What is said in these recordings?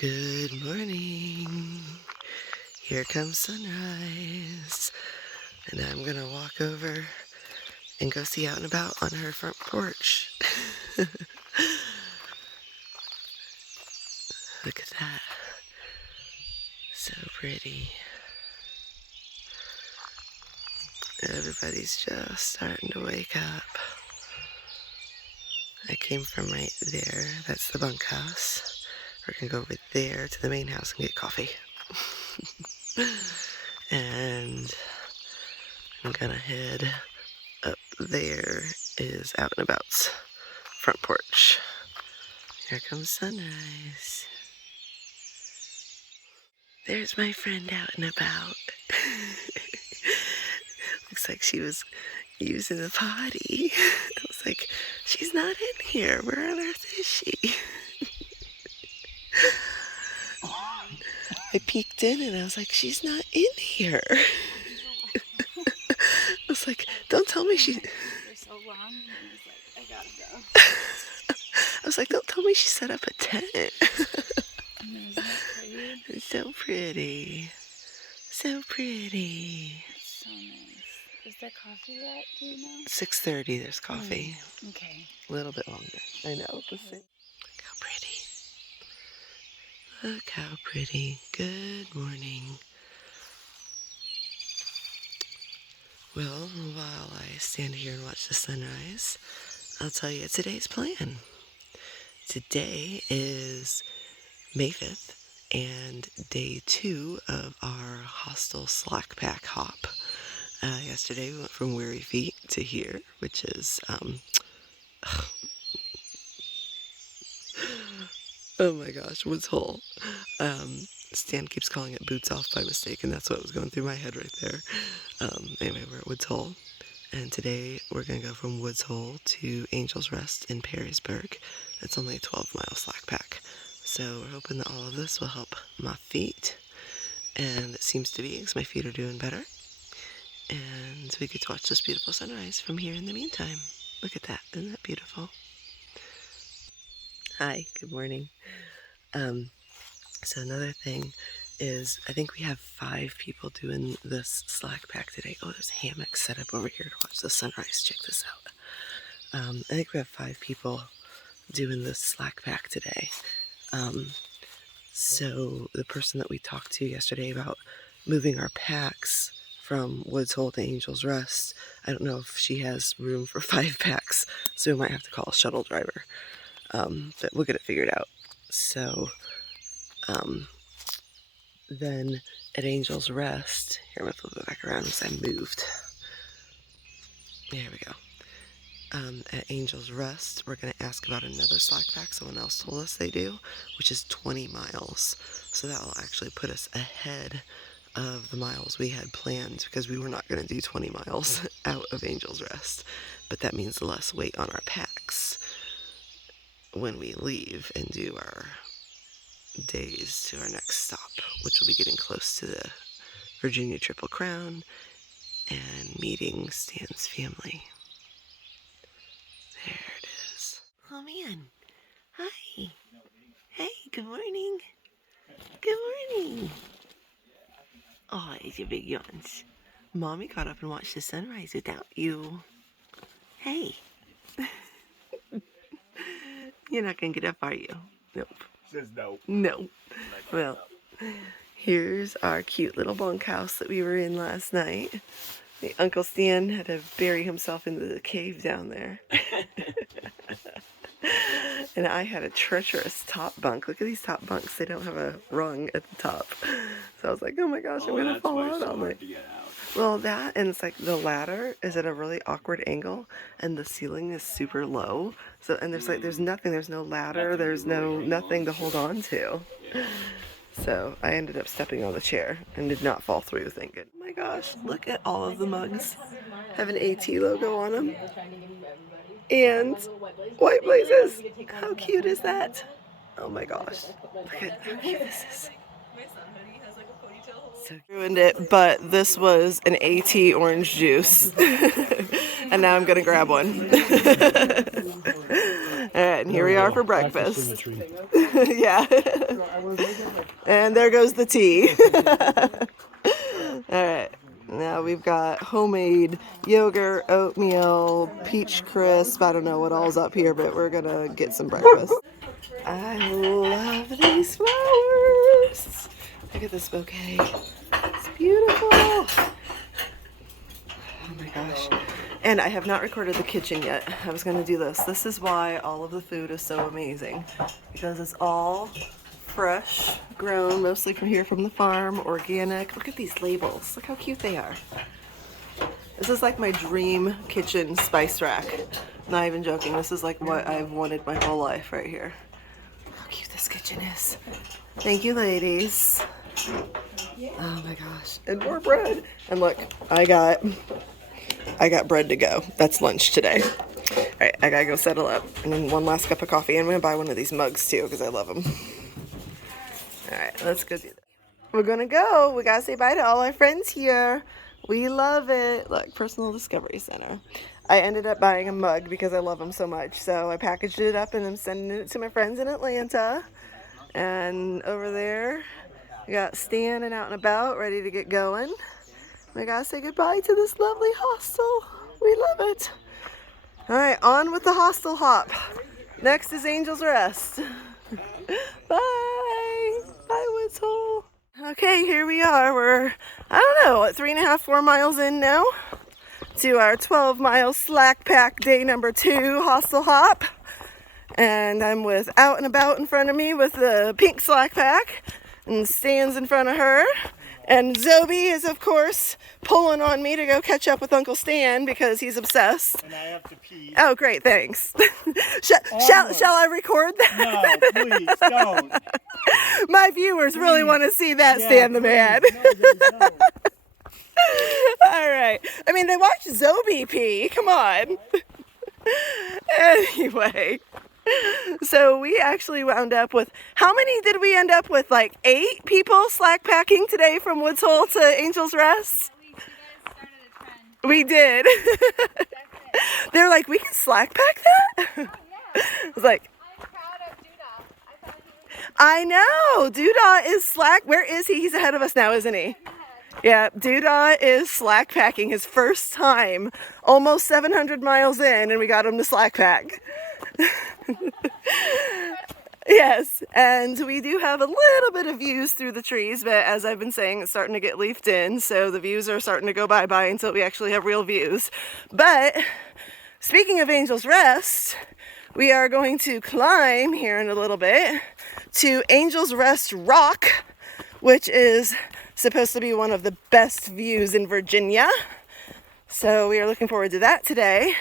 Good morning. Here comes sunrise. And I'm gonna walk over and go see Out and About on her front porch. Look at that. So pretty. Everybody's just starting to wake up. I came from right there. That's the bunkhouse. We're gonna go over there to the main house and get coffee. And I'm gonna head up there is Out and About's front porch. Here comes sunrise. There's my friend Out and About. Looks like she was using the potty. I was like, she's not in here. Where on earth is she? I peeked in and I was like, she's not in here. I was like, don't tell me she... For so long, and I was like, I gotta go. I was like, don't tell me she set up a tent. Isn't that pretty? It's so pretty. So pretty. It's so nice. Is there coffee yet? Do you know? 6:30, there's coffee. Okay. A little bit longer. I know. Look how pretty. Look how pretty. Good morning. Well, while I stand here and watch the sunrise, I'll tell you today's plan. Today is May 5th and day 2 of our Hostel Slackpack hop. Yesterday we went from Weary Feet to here, which is, oh my gosh, Woods Hole. Stan keeps calling it Boots Off by mistake, and that's what was going through my head right there. Anyway, we're at Woods Hole, and today we're going to go from Woods Hole to Angel's Rest in Perrysburg. It's only a 12-mile slack pack. So we're hoping that all of this will help my feet, and it seems to be because my feet are doing better. And we get to watch this beautiful sunrise from here in the meantime. Look at that. Isn't that beautiful? Hi, good morning. So another thing is, I think we have 5 people doing this slack pack today. Oh, there's a hammock set up over here to watch the sunrise. Check this out. I think we have 5 people doing this slack pack today. So the person that we talked to yesterday about moving our packs from Woods Hole to Angel's Rest, I don't know if she has room for 5 packs, so we might have to call a shuttle driver. But we'll get it figured out. So, then at Angel's Rest, here, I'm going to flip it back around because I moved. There we go. At Angel's Rest, we're going to ask about another slack pack someone else told us they do, which is 20 miles. So that will actually put us ahead of the miles we had planned, because we were not going to do 20 miles out of Angel's Rest. But that means less weight on our packs when we leave and do our days to our next stop, which will be getting close to the Virginia Triple Crown and meeting Stan's family. There it is. Oh man. Hi. Hey, good morning. Good morning. Oh, it's your big yawns. Mommy got up and watched the sunrise without you. Hey. You're not gonna get up, are you? Nope. Says no. No. Well, here's our cute little bunkhouse that we were in last night. Uncle Stan had to bury himself into the cave down there. And I had a treacherous top bunk. Look at these top bunks. They don't have a rung at the top. So I was like, oh my gosh, I'm going to fall out on it. Well, that, and it's like the ladder is at a really awkward angle, and the ceiling is super low. So, and there's nothing, there's no ladder, there's nothing to hold on to. So I ended up stepping on the chair and did not fall through, thank goodness. Oh my gosh, look at all of the mugs. Have an AT logo on them. And white blazes. How cute is that? Oh my gosh. Look at how cute this is. So ruined it, but this was an AT orange juice. And now I'm gonna grab one. Alright, and here we are for breakfast. Yeah. And there goes the tea. All right. Now we've got homemade yogurt, oatmeal, peach crisp. I don't know what all's up here, but we're gonna get some breakfast. I love these flowers. Look at this bouquet. It's beautiful. Oh my gosh. And I have not recorded the kitchen yet. I was gonna do this. This is why all of the food is so amazing. Because it's all fresh, grown, mostly from here from the farm, organic. Look at these labels. Look how cute they are. This is like my dream kitchen spice rack. Not even joking. This is like what I've wanted my whole life right here. How cute this kitchen is. Thank you, ladies. Oh my gosh. And more bread. And look, I got bread to go. That's lunch today. All right, I gotta go settle up. And then one last cup of coffee. I'm gonna buy one of these mugs too because I love them. All right, let's go do that. We're gonna go. We gotta say bye to all our friends here. We love it. Look, Personal Discovery Center. I ended up buying a mug because I love them so much. So I packaged it up and I'm sending it to my friends in Atlanta. And over there, we got Stan and Out and About, ready to get going. We gotta say goodbye to this lovely hostel. We love it. All right, on with the hostel hop. Next is Angel's Rest. Bye. Bye, Woods Hole. Okay, here we are. We're, I don't know, what, 3.5, 4 miles in now to our 12-mile Slackpack day number 2 hostel hop. And I'm with Out and About in front of me with the pink Slackpack, and Stan's in front of her. And Zobi is, of course, pulling on me to go catch up with Uncle Stan because he's obsessed. And I have to pee. Oh, great, thanks. Shall I record that? No, please, don't. My viewers really want to see that, Stan the man. No. All right. I mean, they watched Zobi pee. Come on. Anyway. So we actually wound up with, how many did we end up with? Like 8 people slack packing today from Woods Hole to Angel's Rest? You guys started a trend. We did. They're like, we can slack pack that? Oh, yeah. I was like, I'm proud of Doodah. I thought he was I know. Doodah is slack. Where is he? He's ahead of us now, isn't he? Yeah, Doodah is slack packing his first time, almost 700 miles in, and we got him to slack pack. Yes, and we do have a little bit of views through the trees, but as I've been saying, it's starting to get leafed in, so the views are starting to go bye-bye until we actually have real views. But speaking of Angel's Rest, we are going to climb here in a little bit to Angel's Rest Rock, which is supposed to be one of the best views in Virginia. So we are looking forward to that today.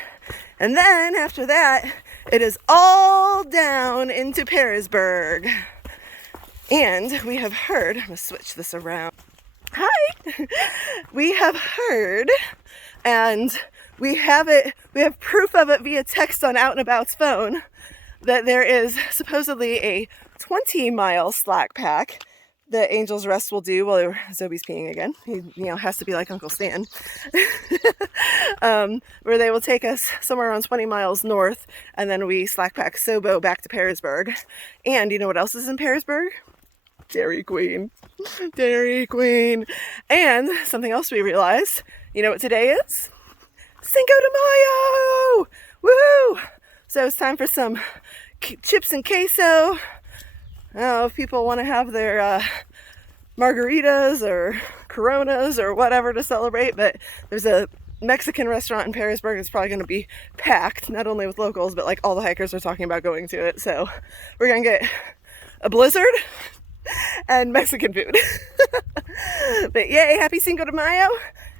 And then after that, it is all down into Pearisburg. And we have heard, I'm gonna switch this around. Hi! We have heard, and we have proof of it via text on Out and About's phone, that there is supposedly a 20-mile slack pack that Angel's Rest will do while Zobi's peeing again. He, has to be like Uncle Stan. Where they will take us somewhere around 20 miles north, and then we slack pack Sobo back to Pearisburg. And you know what else is in Pearisburg? Dairy Queen. Dairy Queen. And something else we realized, you know what today is? Cinco de Mayo! Woo! So it's time for some chips and queso. Oh, if people want to have their margaritas or Coronas or whatever to celebrate, but there's a Mexican restaurant in Pearisburg that's probably going to be packed, not only with locals, but like all the hikers are talking about going to it. So we're going to get a blizzard and Mexican food. But yay, happy Cinco de Mayo.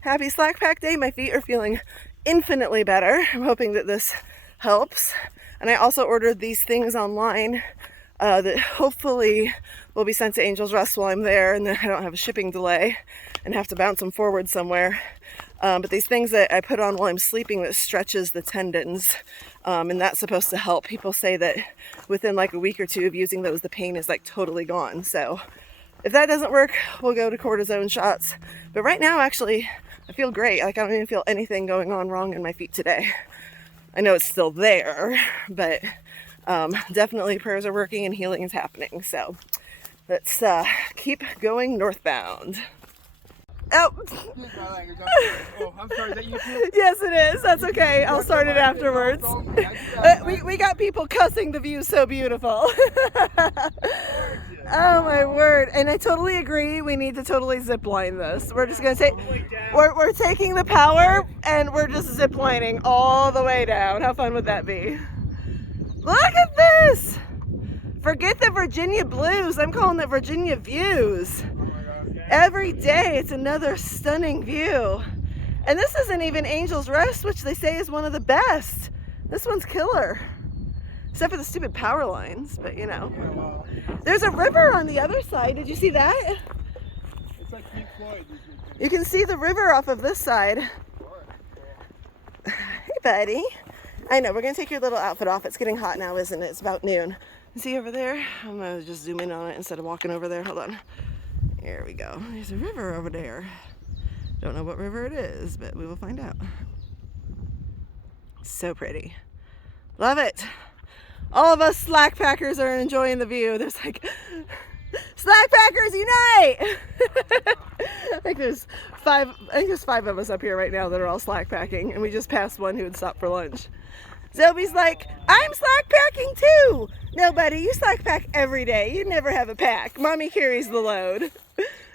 Happy Slack Pack Day. My feet are feeling infinitely better. I'm hoping that this helps. And I also ordered these things online that hopefully will be sent to Angel's Rest while I'm there, and then I don't have a shipping delay and have to bounce them forward somewhere. But these things that I put on while I'm sleeping that stretches the tendons, and that's supposed to help. People say that within like a week or two of using those, the pain is like totally gone. So if that doesn't work, we'll go to cortisone shots. But right now, actually, I feel great. Like I don't even feel anything going on wrong in my feet today. I know it's still there, but Definitely prayers are working and healing is happening. So let's keep going northbound. Oh. Oh, I'm sorry, is that you too? Yes, it is. That's okay. I'll start it afterwards. We got people cussing the view so beautiful. Oh my word. And I totally agree. We need to totally zip line this. We're just going to take, we're taking the power and we're just zip lining all the way down. How fun would that be? Look at this. Forget the Virginia blues. I'm calling it Virginia views. Every day it's another stunning view. And this isn't even Angel's Rest, which they say is one of the best. This one's killer. Except for the stupid power lines, but you know. There's a river on the other side. Did you see that? It's like Pink Floyd. You can see the river off of this side. Hey, buddy. I know, we're gonna take your little outfit off. It's getting hot now, isn't it? It's about noon. See over there? I'm gonna just zoom in on it instead of walking over there. Hold on. Here we go. There's a river over there. Don't know what river it is, but we will find out. So pretty. Love it. All of us Slackpackers are enjoying the view. There's like, Slackpackers unite! I think there's five of us up here right now that are all Slackpacking, and we just passed one who had stopped for lunch. Zoe's like, I'm Slackpacking too! No, buddy, you Slackpack every day. You never have a pack. Mommy carries the load.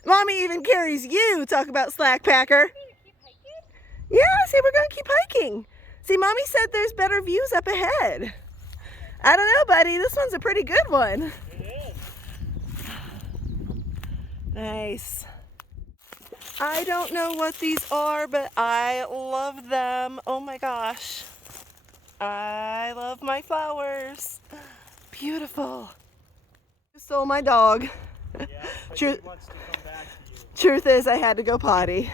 Mommy even carries you. Talk about Slackpacker. Yeah, see, we're gonna keep hiking. See, Mommy said there's better views up ahead. I don't know, buddy. This one's a pretty good one. It is. Nice. I don't know what these are, but I love them. Oh my gosh. I love my flowers. Beautiful. You stole my dog. Yeah, but Truth, he wants to come back to you. truth is, I had to go potty.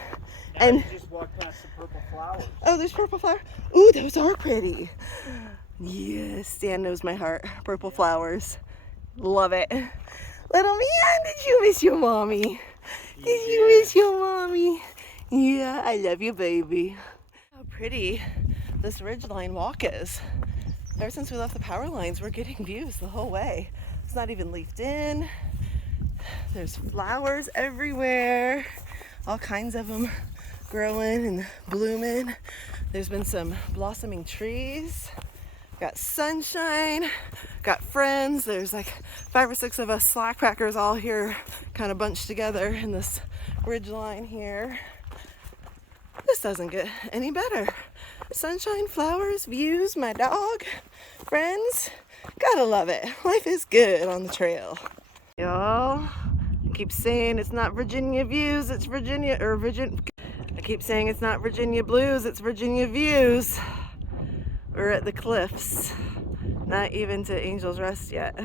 Now And you just walk past the purple flowers. oh, there's purple flower. Ooh, those are pretty. Yes, Stan knows my heart. Purple flowers. Love it. Little man, did you miss your mommy? Did you miss your mommy? Yeah, I love you, baby. How pretty this ridgeline walk is. Ever since we left the power lines, we're getting views the whole way. It's not even leafed in. There's flowers everywhere. All kinds of them growing and blooming. There's been some blossoming trees. Got sunshine, got friends. There's like 5 or 6 of us Slackpackers all here kind of bunched together in this ridge line here. This doesn't get any better. Sunshine, flowers, views, my dog, friends. Gotta love it. Life is good on the trail. Y'all, I keep saying it's not Virginia views, it's Virginia, I keep saying it's not Virginia blues, it's Virginia views. We're at the cliffs, not even to Angel's Rest yet.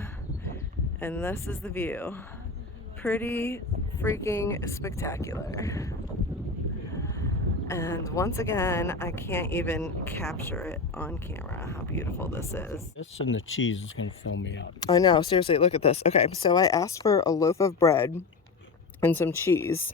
And this is the view. Pretty freaking spectacular. And once again, I can't even capture it on camera, how beautiful this is. This and the cheese is going to fill me up. I know, seriously, look at this. Okay, so I asked for a loaf of bread and some cheese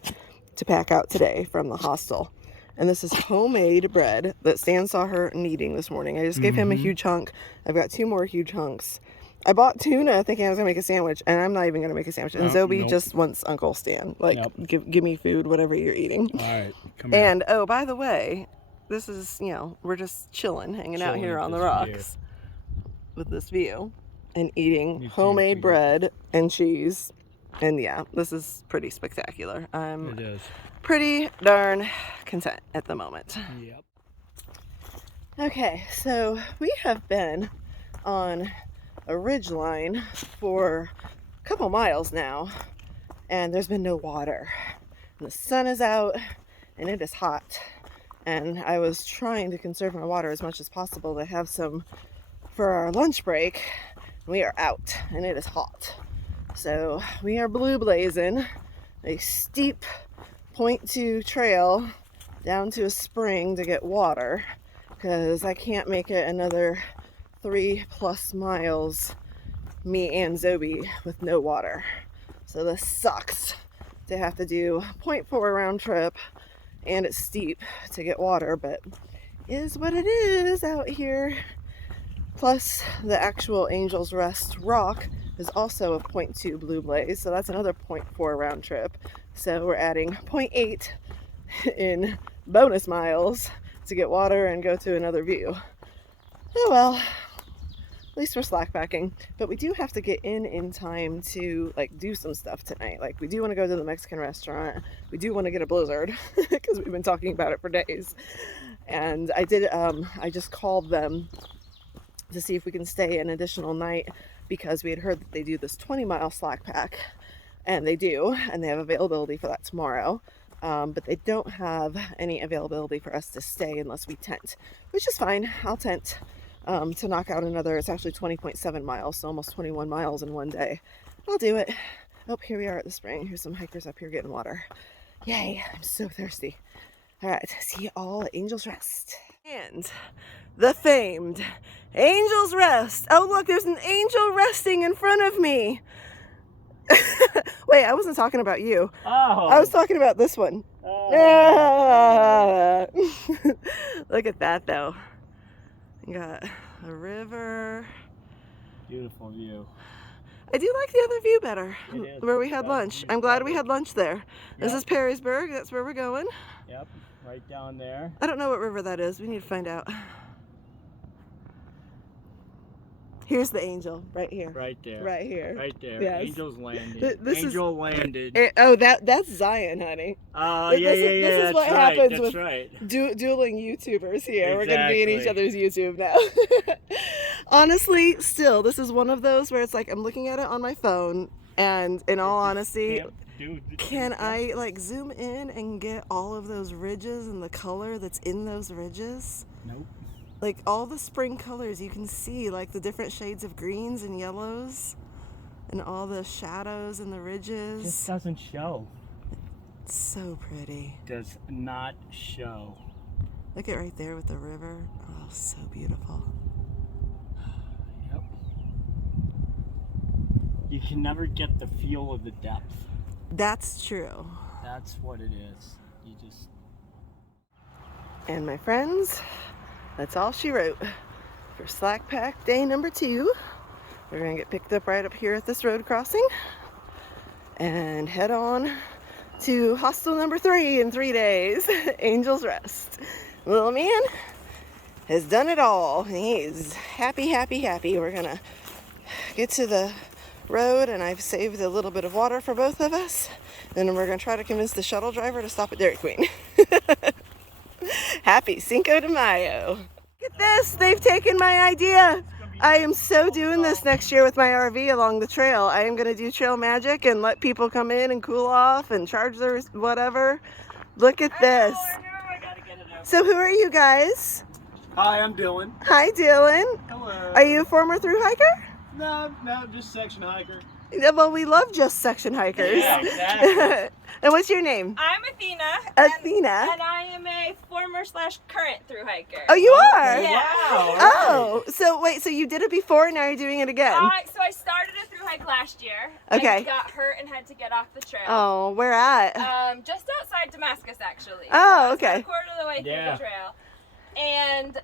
to pack out today from the hostel. And this is homemade bread that Stan saw her kneading this morning. I just gave him a huge hunk. I've got 2 more huge hunks. I bought tuna thinking I was going to make a sandwich, and I'm not even going to make a sandwich. And Zoe just wants Uncle Stan. Like, give me food, whatever you're eating. All right, come here. And, oh, by the way, this is, you know, we're just chilling, hanging out here on the rocks with this view and eating homemade bread and cheese. And, yeah, this is pretty spectacular. It is. Pretty darn content at the moment. Yep. Okay, so we have been on a ridge line for a couple miles now, and there's been no water. And the sun is out, and it is hot. And I was trying to conserve my water as much as possible to have some for our lunch break. We are out, and it is hot. So we are blue blazing a steep 0.2 trail down to a spring to get water, because I can't make it another 3+ miles, me and Zoe, with no water. So this sucks to have to do 0.4 round trip, and it's steep to get water, but is what it is out here. Plus, the actual Angel's Rest rock is also a 0.2 blue blaze, so that's another 0.4 round trip. So we're adding 0.8 in bonus miles to get water and go to another view. Oh well, at least we're slackpacking. But we do have to get in time to like do some stuff tonight. Like we do want to go to the Mexican restaurant. We do want to get a blizzard because we've been talking about it for days. And I just called them to see if we can stay an additional night because we had heard that they do this 20-mile Slackpack, and they do, and they have availability for that tomorrow. But they don't have any availability for us to stay unless we tent, which is fine. I'll tent to knock out another, it's actually 20.7 miles, so almost 21 miles in one day. I'll do it. Oh, here we are at the spring. Here's some hikers up here getting water. Yay, I'm so thirsty. All right, see you all at Angel's Rest. And the famed Angel's Rest. Oh, look, there's an angel resting in front of me. Wait, I wasn't talking about you. Oh. I was talking about this one. Oh. Look at that, though. You got a river. Beautiful view. I do like the other view better, It is. where we had lunch. I'm glad we had lunch there. This Yep. is Perrysburg. That's where we're going. Yep, right down there. I don't know what river that is. We need to find out. Here's the angel, right here. Right there. Right here. Right there. Yes. Angel's landed. This is- Angel landed. Oh, that's Zion, honey. Oh, this yeah, is- yeah, this yeah. is That's what right. happens That's with- right. Dueling YouTubers here. We're going to be in each Exactly. other's YouTube now. Honestly, still, this is one of those where it's like I'm looking at it on my phone, and in all honesty, can I like zoom in and get all of those ridges and the color that's in those ridges? Nope. Like all the spring colors, you can see like the different shades of greens and yellows and all the shadows and the ridges. Just doesn't show. It's so pretty. Does not show. Look at right there with the river. Oh, so beautiful. Yep. You can never get the feel of the depth. That's true. That's what it is. You just. And my friends, that's all she wrote for Slackpack day number 2. We're gonna get picked up right up here at this road crossing and head on to hostel number 3 in 3 days, Angel's Rest. Little man has done it all. He's happy, happy, happy. We're gonna get to the road, and I've saved a little bit of water for both of us. Then we're gonna try to convince the shuttle driver to stop at Dairy Queen. Happy Cinco de Mayo. Look at this, they've taken my idea. I am so doing this next year with my RV along the trail. I am gonna do trail magic and let people come in and cool off and charge their whatever. Look at this. So who are you guys? Hi, I'm Dylan. Hi, Dylan. Hello. Are you a former thru-hiker? No, just section hiker. Well, we love just section hikers. Yeah, exactly. And what's your name? I'm Athena. Athena. And I am a former/current thru-hiker. Oh, you are? Yeah. Wow. Oh, so wait, so you did it before, now you're doing it again? So I started a thru-hike last year. Okay. I got hurt and had to get off the trail. Oh, where at? Just outside Damascus, actually. Oh, So okay. a quarter of the way through Yeah. the trail. And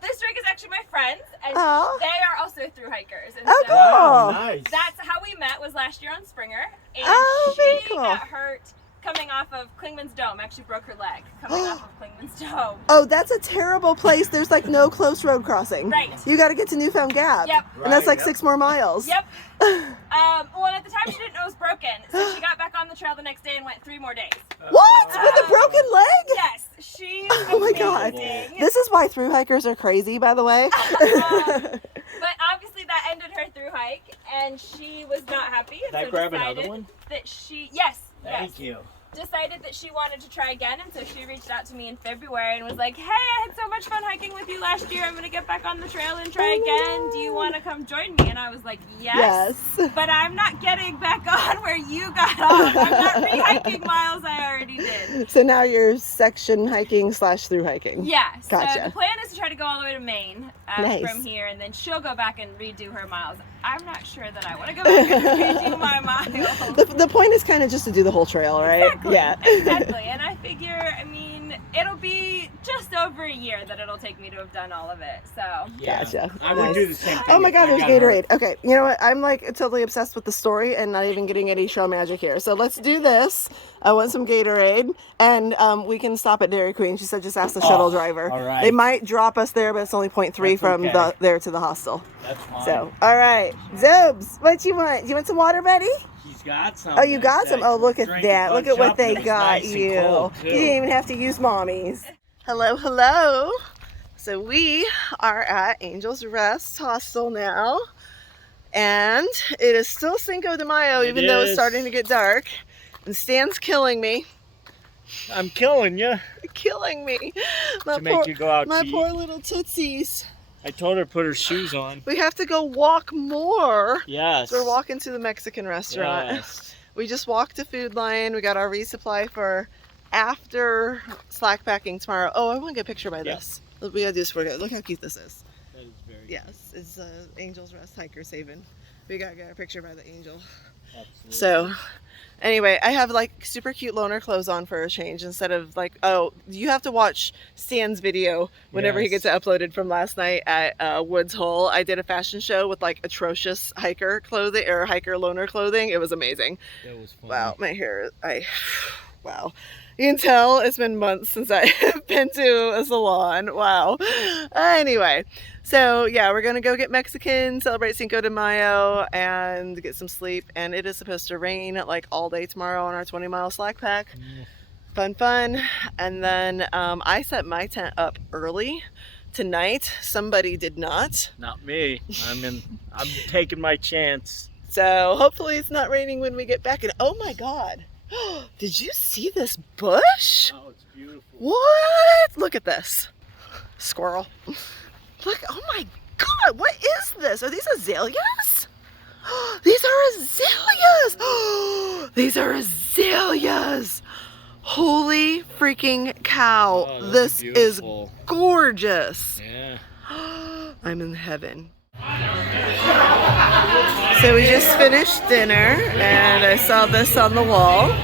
this rig is actually my friends, and Oh. they are also thru-hikers. And Oh, so cool. Wow, nice. that's how we met, was last year on Springer. And Oh, very she cool. got hurt coming off of Klingman's Dome. Actually broke her leg coming off of Klingman's Dome. Oh, that's a terrible place. There's like no close road crossing. Right. You got to get to Newfound Gap. Yep. And that's like Right, 6 more miles. Yep. Well, at the time she didn't know it was broken, so she got back on the trail the next day and went 3 more days. What? With a broken leg? Yes, she. Oh my God. amazing. This is why thru-hikers are crazy, by the way. But obviously that ended her through hike, and she was not happy. And Can I so grab decided another one? That she, yes, Thank you. decided that she wanted to try again, and so she reached out to me in February and was like, "Hey, I had so much fun hiking with you last year. I'm gonna get back on the trail and try again. Do you want to come join me?" And I was like, "Yes." But I'm not getting back on where you got off. I'm not re-hiking miles I already did. So now you're section hiking / through hiking. Yeah, so Gotcha. the plan is to try to go all the way to Maine Nice. from here, and then she'll go back and redo her miles. I'm not sure that I want to go back and redo my miles. The point is kind of just to do the whole trail, right? Exactly, Yeah. exactly. And I figure, I mean, it'll be just over a year that it'll take me to have done all of it. So Yeah. Gotcha. I would Nice. do the same thing. Oh my if god, I there's got hurt. Gatorade. Okay, you know what? I'm like totally obsessed with the story and not even getting any show magic here. So let's do this. I want some Gatorade, and we can stop at Dairy Queen. She said just ask the shuttle driver. all right. They might drop us there, but it's only 0.3 That's from okay. there to the hostel. That's fine. So, all right. Zobes, what you want? You want some water, buddy? He's got some. Oh, you got some? Oh, look at Drink that. a Look bunch at what up, they and it was got nice and you. cold, You too. didn't even have to use mommy's. Hello, hello. So we are at Angel's Rest Hostel now. And it is still Cinco de Mayo, even though it's is. starting to get dark. And Stan's killing me. I'm killing you Killing me. My to make you go out my to poor eat. little tootsies. I told her to put her shoes on. We have to go walk more. Yes. So we're walking to the Mexican restaurant. Yes. We just walked to Food Lion. We got our resupply for after slackpacking tomorrow. Oh, I want to get a picture by Yeah. this. We gotta do this for good. Look how cute this is. That is very Yes, it's Angel's Rest Hiker Saving. We gotta get a picture by the angel. Absolutely. So, anyway, I have like super cute loner clothes on for a change instead of like, oh, you have to watch Stan's video whenever he Yes. gets it uploaded from last night at Woods Hole. I did a fashion show with like atrocious hiker clothing or hiker loner clothing. It was amazing. That was fun. Wow, my hair, wow. You can tell it's been months since I've been to a salon. Wow. Anyway, so yeah, we're gonna go get Mexican, celebrate Cinco de Mayo, and get some sleep. And it is supposed to rain like all day tomorrow on our 20-mile slack pack. Fun. And then I set my tent up early tonight. Somebody did not. Not me. I'm taking my chance. So hopefully it's not raining when we get back. And oh my God, did you see this bush? Oh, it's beautiful. What? Look at this. Squirrel. Look, oh my God, what is this? Are these azaleas? These are azaleas. These are azaleas. Holy freaking cow. Oh, This that's is beautiful. gorgeous. Yeah. I'm in heaven. So we just finished dinner and I saw this on the wall. You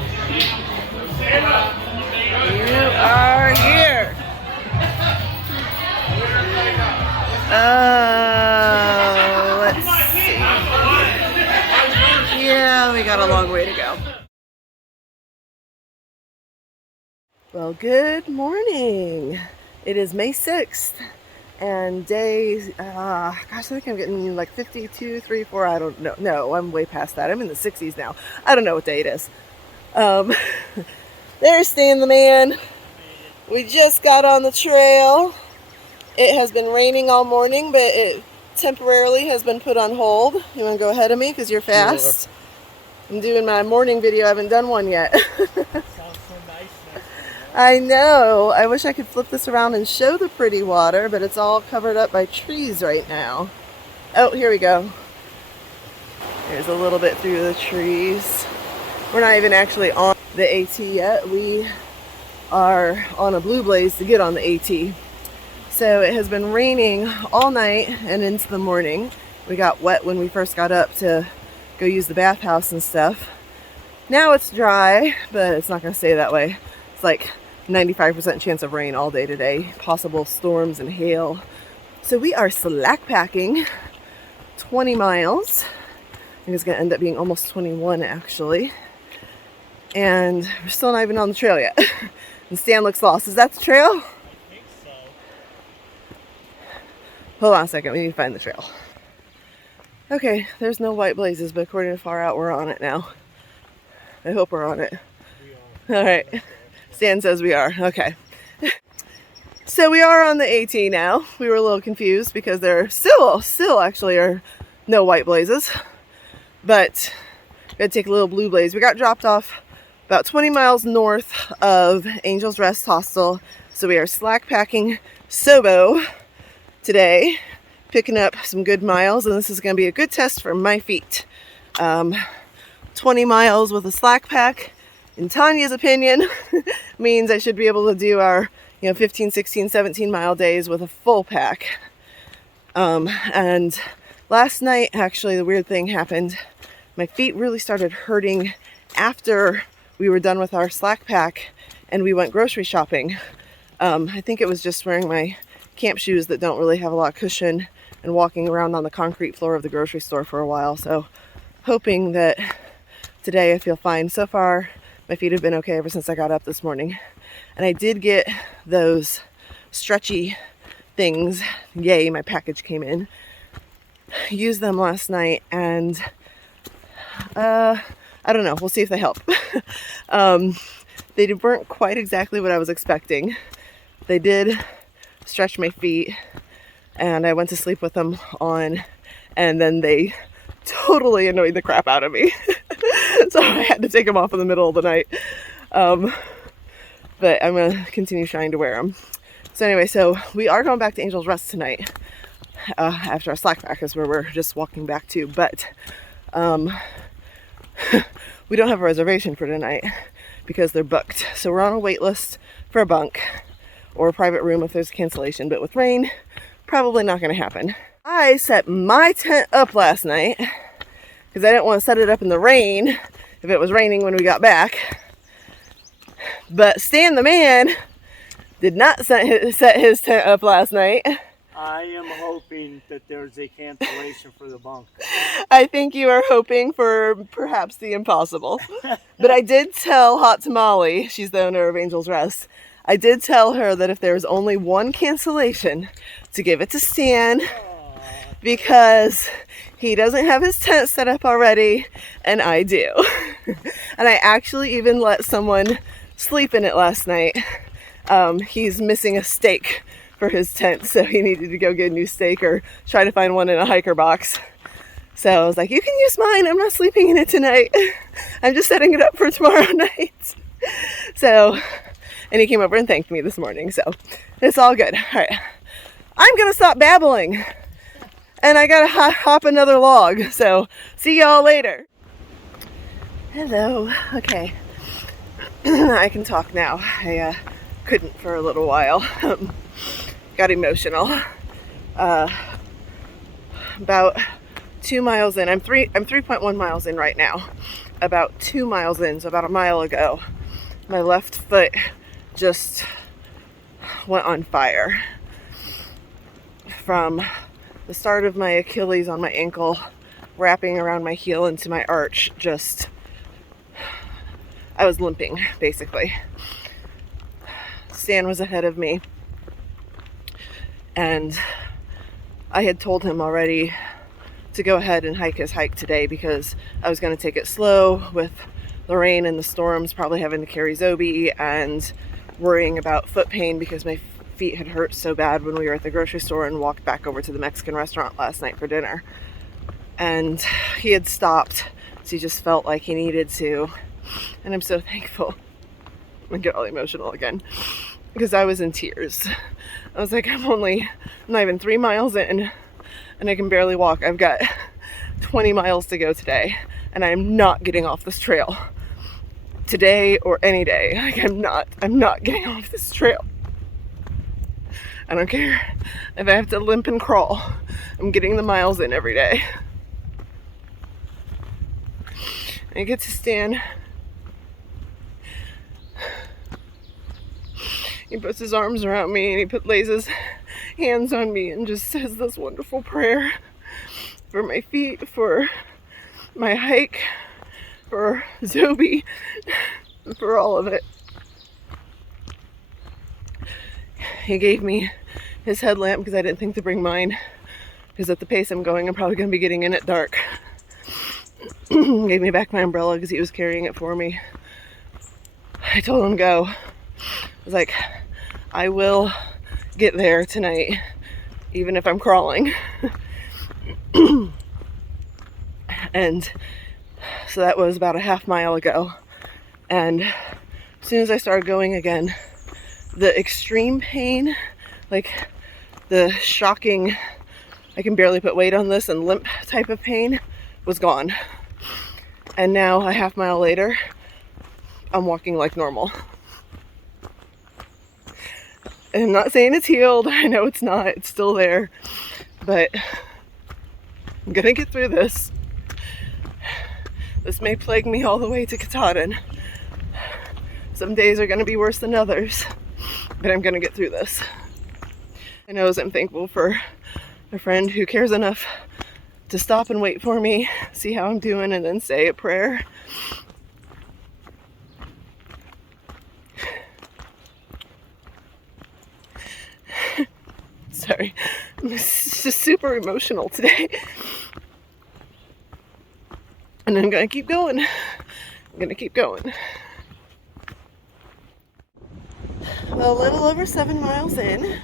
are here. Oh, let's see. Yeah, we got a long way to go. Well, good morning. It is May 6th. And day, gosh, I think I'm getting like 52, 3, 4, I don't know. No, I'm way past that. I'm in the 60s now. I don't know what day it is. There's Stan the man. We just got on the trail. It has been raining all morning, but it temporarily has been put on hold. You want to go ahead of me because you're fast? I'm doing my morning video. I haven't done one yet. Sounds so nice. I know. I wish I could flip this around and show the pretty water, but it's all covered up by trees right now. Oh, here we go. There's a little bit through the trees. We're not even actually on the AT yet. We are on a blue blaze to get on the AT. So it has been raining all night and into the morning. We got wet when we first got up to go use the bathhouse and stuff. Now it's dry, but it's not going to stay that way. It's like 95% chance of rain all day today, possible storms and hail. So we are slack packing 20 miles. I think it's going to end up being almost 21 actually. And we're still not even on the trail yet. And Stan looks lost. Is that the trail? I think so. Hold on a second, we need to find the trail. Okay, there's no white blazes, but according to Far Out, we're on it now. I hope we're on it. We are. All right. Stan says we are. Okay. So we are on the AT now. We were a little confused because there still actually are no white blazes. But we had to take a little blue blaze. We got dropped off about 20 miles north of Angel's Rest Hostel. So we are slack packing Sobo today, picking up some good miles, and this is going to be a good test for my feet. 20 miles with a slack pack, in Tonya's opinion, means I should be able to do our 15, 16, 17 mile days with a full pack. And last night, actually, the weird thing happened. My feet really started hurting after we were done with our slack pack, and we went grocery shopping. I think it was just wearing my camp shoes that don't really have a lot of cushion and walking around on the concrete floor of the grocery store for a while. So hoping that today I feel fine. So far, my feet have been okay ever since I got up this morning. And I did get those stretchy things. Yay, my package came in. Used them last night, and I don't know. We'll see if they help. They weren't quite exactly what I was expecting. They did stretch my feet, and I went to sleep with them on, and then they totally annoyed the crap out of me. So I had to take them off in the middle of the night. But I'm going to continue trying to wear them. So anyway, so we are going back to Angel's Rest tonight after our Slackpack is where we're just walking back to. But we don't have a reservation for tonight because they're booked. So we're on a wait list for a bunk or a private room if there's a cancellation. But with rain, probably not going to happen. I set my tent up last night because I didn't want to set it up in the rain if it was raining when we got back. But Stan the man did not set his tent up last night. I am hoping that there's a cancellation for the bunk. I think you are hoping for perhaps the impossible. But I did tell Hot Tamale, she's the owner of Angel's Rest, I did tell her that if there's only one cancellation, to give it to Stan, because he doesn't have his tent set up already, and I do. And I actually even let someone sleep in it last night. He's missing a stake for his tent, so he needed to go get a new stake or try to find one in a hiker box. So I was like, you can use mine, I'm not sleeping in it tonight. I'm just setting it up for tomorrow night. So, and he came over and thanked me this morning, so it's all good. All right, I'm gonna stop babbling, and I gotta hop another log, so see y'all later. Hello. Okay. I can talk now. I couldn't for a little while. Got emotional. About 2 miles in. I'm 3.1 miles in right now. About 2 miles in, so about a mile ago, my left foot just went on fire. From the start of my Achilles on my ankle, wrapping around my heel into my arch, just I was limping, basically. Stan was ahead of me, and I had told him already to go ahead and hike his hike today because I was going to take it slow with the rain and the storms, probably having to carry Zobi and worrying about foot pain because my feet had hurt so bad when we were at the grocery store and walked back over to the Mexican restaurant last night for dinner. And he had stopped, so he just felt like he needed to. And I'm so thankful. I'm gonna get all emotional again because I was in tears. I was like, I'm not even 3 miles in and I can barely walk. I've got 20 miles to go today and I'm not getting off this trail today or any day. Like I'm not getting off this trail. I don't care if I have to limp and crawl. I'm getting the miles in every day. I get to stand. He puts his arms around me and he lays his hands on me and just says this wonderful prayer for my feet, for my hike, for Zobi, for all of it. He gave me his headlamp because I didn't think to bring mine, because at the pace I'm going, I'm probably going to be getting in at dark. Gave me back my umbrella because he was carrying it for me. I told him go. I was like, I will get there tonight, even if I'm crawling. And so that was about a half mile ago. And as soon as I started going again, the extreme pain, like the shocking, I can barely put weight on this and limp type of pain was gone. And now a half mile later, I'm walking like normal. And I'm not saying it's healed. I know it's not. It's still there. But I'm gonna get through this. This may plague me all the way to Katahdin. Some days are going to be worse than others, but I'm going to get through this. I know I'm thankful for a friend who cares enough to stop and wait for me, see how I'm doing, and then say a prayer. Sorry, I'm just super emotional today. And I'm gonna keep going. I'm gonna keep going. Well, a little over 7 miles in.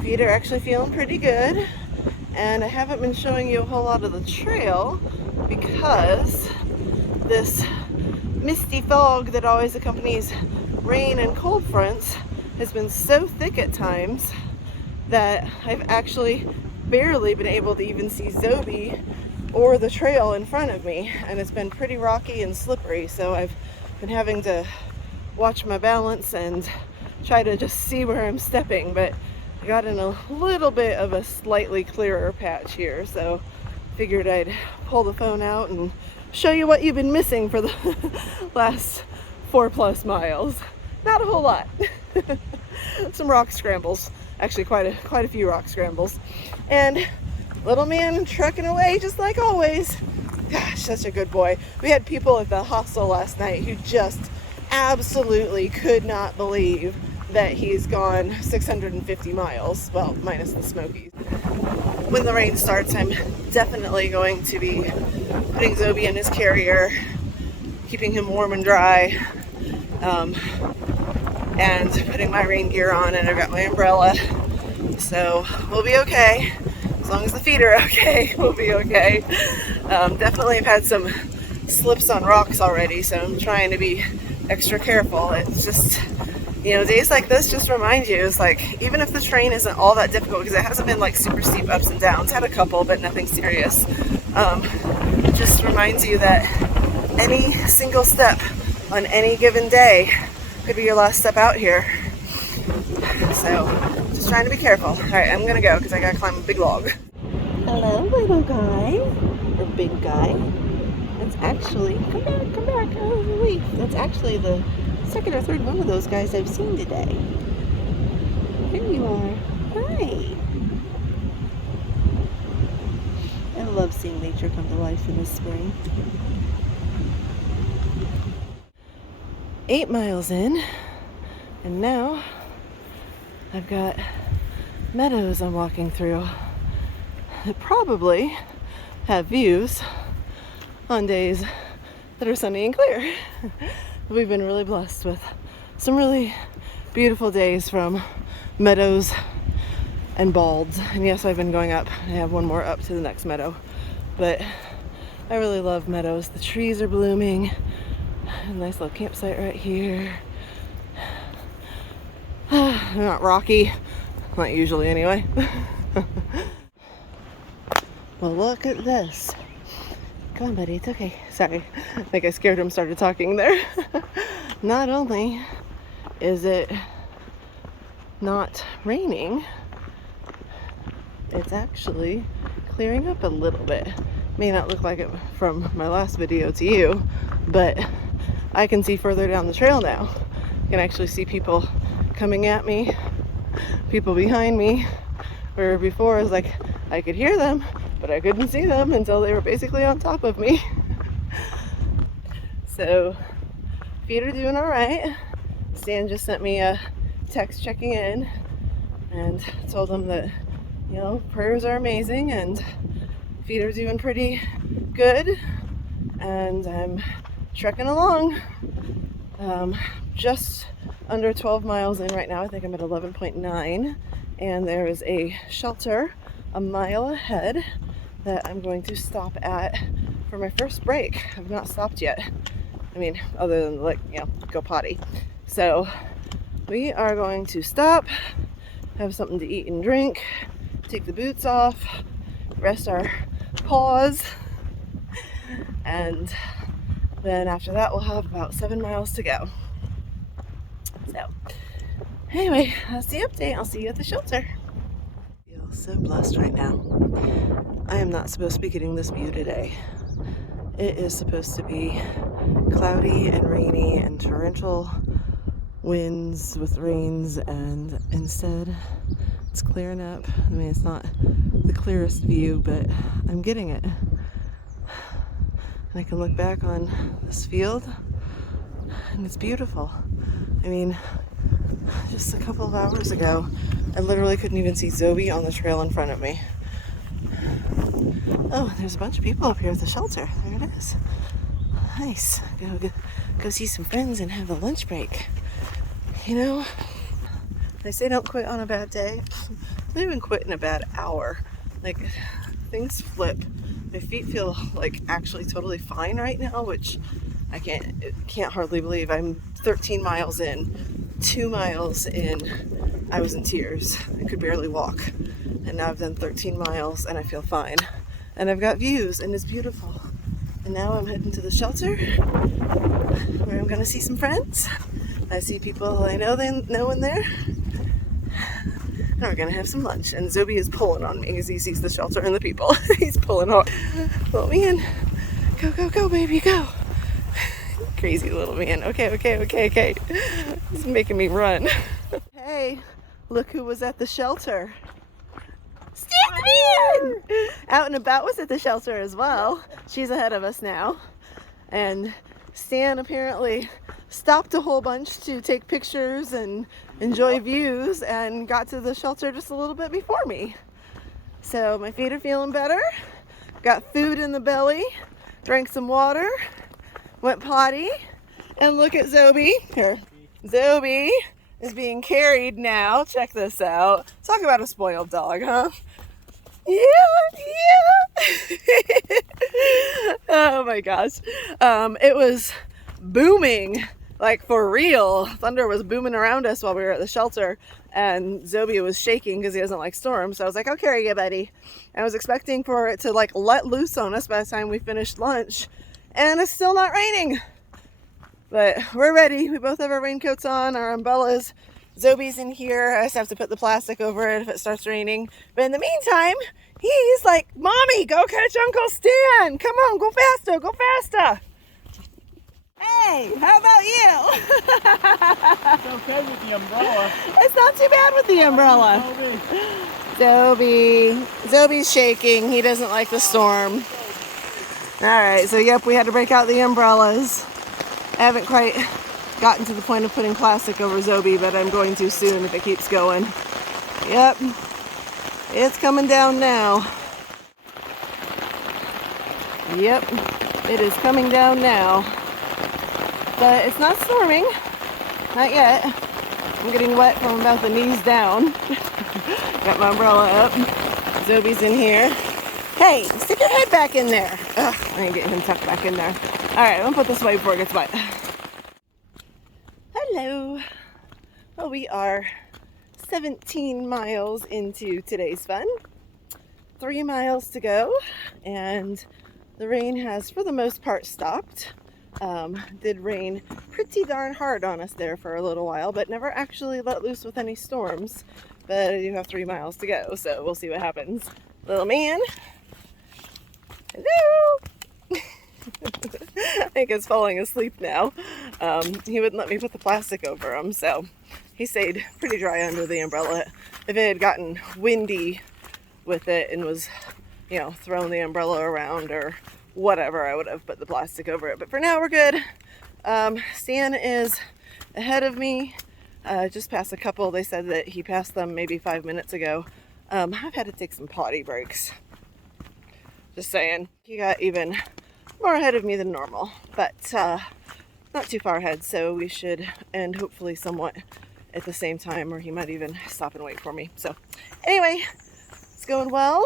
Feet are actually feeling pretty good. And I haven't been showing you a whole lot of the trail because this misty fog that always accompanies rain and cold fronts has been so thick at times that I've actually barely been able to even see Zobe or the trail in front of me, and it's been pretty rocky and slippery, so I've been having to watch my balance and try to just see where I'm stepping, but I got in a little bit of a slightly clearer patch here, so figured I'd pull the phone out and show you what you've been missing for the last 4+ miles. Not a whole lot. Some rock scrambles. Actually quite a few rock scrambles. And little man trucking away just like always. Gosh, such a good boy. We had people at the hostel last night who just absolutely could not believe that he's gone 650 miles, well, minus the Smokies. When the rain starts, I'm definitely going to be putting Zobe in his carrier, keeping him warm and dry, and putting my rain gear on, and I've got my umbrella, so we'll be okay. As long as the feet are okay, we'll be okay. Definitely have had some slips on rocks already, so I'm trying to be extra careful. It's just, you know, days like this just remind you, it's like, even if the terrain isn't all that difficult, because it hasn't been like super steep ups and downs, had a couple, but nothing serious. It just reminds you that any single step on any given day could be your last step out here. So, just trying to be careful. Alright, I'm gonna go because I gotta climb a big log. Hello, little guy. Or big guy. That's actually, come back, oh wait. That's actually the second or third one of those guys I've seen today. Here you are. Hi. I love seeing nature come to life in the spring. 8 miles in, and now I've got meadows I'm walking through that probably have views on days that are sunny and clear. We've been really blessed with some really beautiful days from meadows and balds. And yes, I've been going up. I have one more up to the next meadow. But I really love meadows. The trees are blooming. A nice little campsite right here. Not rocky. Not usually anyway. Well, look at this. Come on, buddy, it's okay. Sorry, I think I scared him, started talking there. Not only is it not raining, it's actually clearing up a little bit. May not look like it from my last video to you, but I can see further down the trail now. I can actually see people coming at me, people behind me, where before I was like, I could hear them, but I couldn't see them until they were basically on top of me. So, feet are doing all right. Stan just sent me a text checking in and told them that, you know, prayers are amazing and feet are doing pretty good, and I'm trekking along. Just under 12 miles in right now. I think I'm at 11.9, and there is a shelter a mile ahead that I'm going to stop at for my first break. I've not stopped yet. I mean, other than, like, you know, go potty. So we are going to stop, have something to eat and drink, take the boots off, rest our paws, and then after that we'll have about 7 miles to go. So anyway, that's the update. I'll see you at the shelter. I feel so blessed right now. I am not supposed to be getting this view today. It is supposed to be cloudy and rainy and torrential winds with rains, and instead it's clearing up. I mean, it's not the clearest view, but I'm getting it. And I can look back on this field and it's beautiful. I mean, just a couple of hours ago, I literally couldn't even see Zoe on the trail in front of me. Oh, there's a bunch of people up here at the shelter. There it is. Nice. Go see some friends and have a lunch break. You know, they say don't quit on a bad day. I don't even quit in a bad hour. Like, things flip. My feet feel like actually totally fine right now, which I can't hardly believe. I'm 13 miles in. 2 miles in, I was in tears. I could barely walk. And now I've done 13 miles and I feel fine. And I've got views and it's beautiful. And now I'm heading to the shelter where I'm gonna see some friends. I see people I know in there. And we're gonna have some lunch. And Zobi is pulling on me because he sees the shelter and the people. He's pulling hard. Little man, go, go, go, baby, go. Crazy little man. Okay. He's making me run. Hey, look who was at the shelter. Stan! Out and About was at the shelter as well. She's ahead of us now. And Stan apparently stopped a whole bunch to take pictures and enjoy views and got to the shelter just a little bit before me. So my feet are feeling better. Got food in the belly. Drank some water. Went potty. And look at Zobi. Here. Zobi is being carried now. Check this out. Talk about a spoiled dog, huh? Yeah. Oh my gosh. It was booming, like for real. Thunder was booming around us while we were at the shelter, and Zobi was shaking because he doesn't like storms. So I was like, I'll carry you, buddy. And I was expecting for it to like let loose on us by the time we finished lunch, and it's still not raining. But we're ready. We both have our raincoats on, our umbrellas. Zobi's in here. I just have to put the plastic over it if it starts raining. But in the meantime, he's like, Mommy, go catch Uncle Stan. Come on, go faster, go faster. Hey, how about you? It's okay with the umbrella. It's not too bad with the umbrella. Zobi's shaking. He doesn't like the storm. All right, so yep, we had to break out the umbrellas. I haven't quite gotten to the point of putting plastic over Zobi, but I'm going to soon if it keeps going. Yep, it's coming down now. Yep, it is coming down now. But it's not storming, not yet. I'm getting wet from about the knees down. Got my umbrella up. Zobi's in here. Hey, stick your head back in there. Ugh, I need to get him tucked back in there. All right, I'm gonna put this away before it gets wet. Hello. Well, we are 17 miles into today's fun. 3 miles to go, and the rain has, for the most part, stopped. Did rain pretty darn hard on us there for a little while, but never actually let loose with any storms. But I do have 3 miles to go, so we'll see what happens. Little man. Hello. I think he's falling asleep now. He wouldn't let me put the plastic over him, so he stayed pretty dry under the umbrella. If it had gotten windy with it and was, you know, throwing the umbrella around or whatever, I would have put the plastic over it. But for now, we're good. Stan is ahead of me. Just past a couple. They said that he passed them maybe 5 minutes ago. I've had to take some potty breaks. Just saying. He got even more ahead of me than normal, but not too far ahead, so we should end hopefully somewhat at the same time, or he might even stop and wait for me. So anyway, it's going well.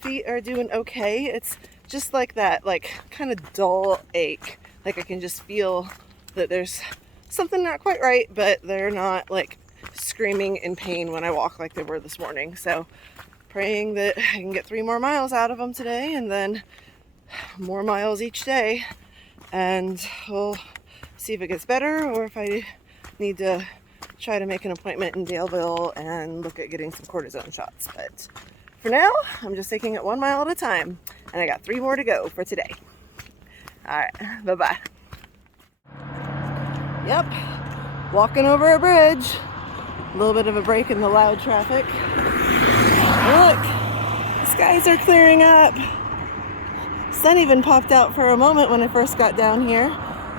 Feet are doing okay. It's just like that, like kind of dull ache. Like I can just feel that there's something not quite right, but they're not like screaming in pain when I walk like they were this morning. So praying that I can get 3 more miles out of them today, and then more miles each day, and we'll see if it gets better or if I need to try to make an appointment in Daleville and look at getting some cortisone shots. But for now, I'm just taking it 1 mile at a time, and I got 3 more to go for today. All right, bye-bye. Yep, walking over a bridge. A little bit of a break in the loud traffic. Look, the skies are clearing up. Sun even popped out for a moment when I first got down here.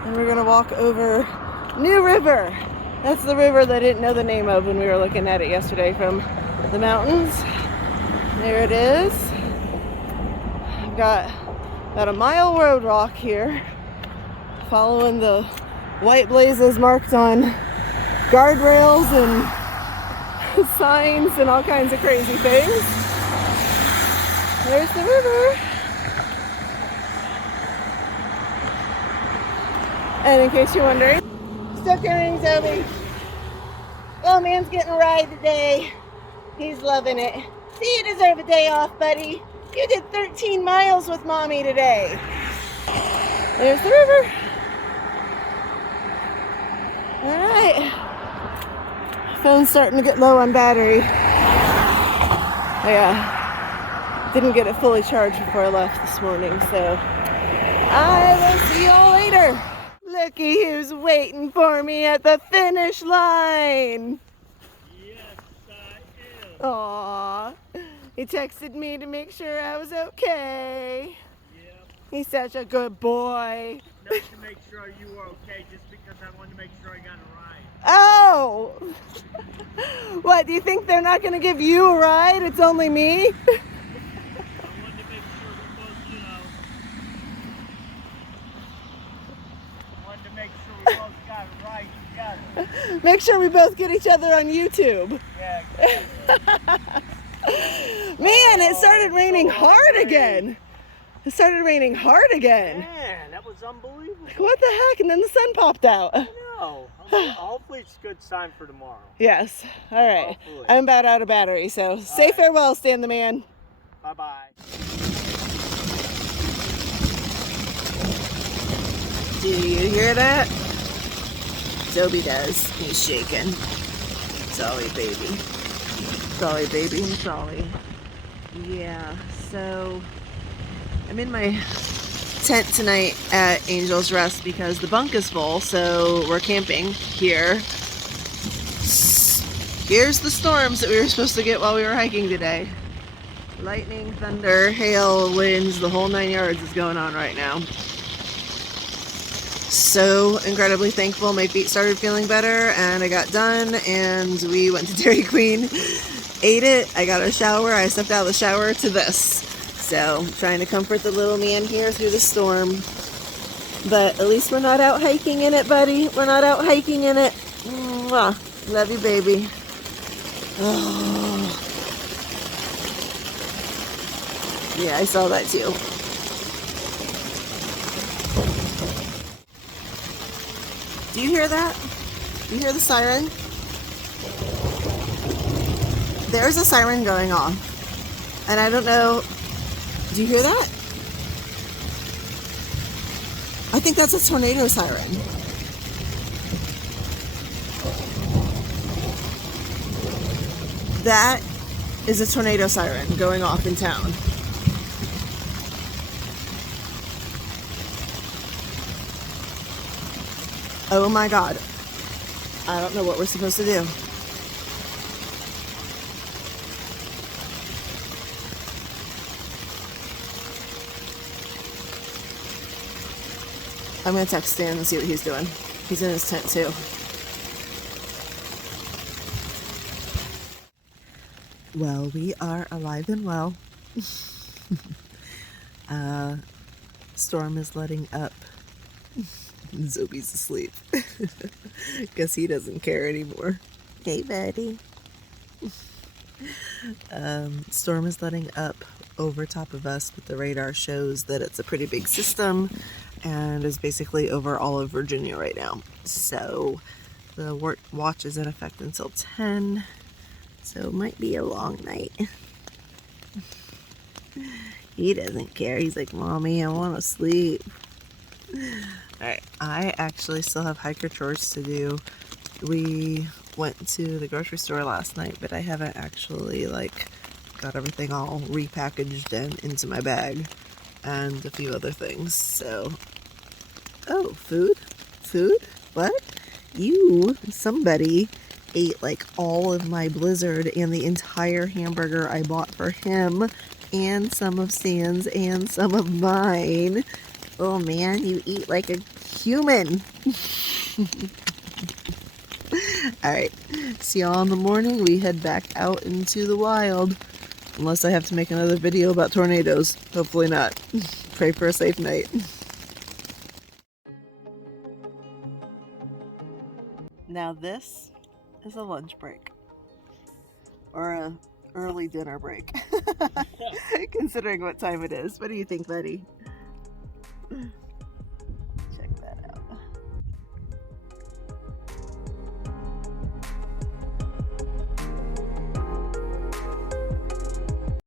And we're gonna walk over New River. That's the river that I didn't know the name of when we were looking at it yesterday from the mountains. There it is. I've got about a mile road rock here, following the white blazes marked on guardrails and signs and all kinds of crazy things. There's the river. And in case you're wondering, still carrying Toby. Little man's getting a ride today. He's loving it. See, you deserve a day off, buddy. You did 13 miles with mommy today. There's the river. All right. Phone's starting to get low on battery. Yeah, didn't get it fully charged before I left this morning, so I will see y'all later. Looky who's waiting for me at the finish line. Yes, I am. Aww. He texted me to make sure I was okay. Yep. He's such a good boy. Not to make sure you were okay, just because I wanted to make sure I got a ride. Oh! What, do you think they're not going to give you a ride? It's only me? I wanted to make sure we both, wanted to make sure we both got a ride together. Make sure we both get each other on YouTube. Yeah, exactly. Man, it started raining hard again. It started raining hard again. Man, that was unbelievable. Like, what the heck? And then the sun popped out. No, hopefully it's a good sign for tomorrow. Yes. All right. Hopefully. I'm about out of battery, so say right. farewell, Stan the man. Bye-bye. Do you hear that? Toby does. He's shaking. Sorry, baby. Sorry, baby. I'm sorry. Yeah, so I'm in my tent tonight at Angel's Rest because the bunk is full, so we're camping here. Here's the storms that we were supposed to get while we were hiking today. Lightning, thunder, hail, winds, the whole 9 yards is going on right now. So incredibly thankful my feet started feeling better and I got done and we went to Dairy Queen, ate it, I got a shower, I stepped out of the shower to this. So trying to comfort the little man here through the storm. But at least we're not out hiking in it, buddy. We're not out hiking in it. Mwah. Love you, baby. Oh. Yeah, I saw that too. Do you hear that? Do you hear the siren? There's a siren going off. And I don't know, do you hear that? I think that's a tornado siren. That is a tornado siren going off in town. Oh my God. I don't know what we're supposed to do. I'm going to text Stan and see what he's doing. He's in his tent too. Well, we are alive and well. Storm is letting up. Zobi's asleep. Guess he doesn't care anymore. Hey, buddy. Storm is letting up over top of us, but the radar shows that it's a pretty big system and is basically over all of Virginia right now. So the watch is in effect until 10. So it might be a long night. He doesn't care. He's like, Mommy, I want to sleep. Alright, I actually still have hiker chores to do. We went to the grocery store last night, but I haven't actually got everything all repackaged and into my bag and a few other things. So, oh, food? Food? What? Somebody ate like all of my Blizzard and the entire hamburger I bought for him, and some of Stan's and some of mine. Oh man, you eat like a human. Alright, see y'all in the morning. We head back out into the wild. Unless I have to make another video about tornadoes. Hopefully not. Pray for a safe night. Now this is a lunch break. Or a early dinner break. Considering what time it is. What do you think, buddy?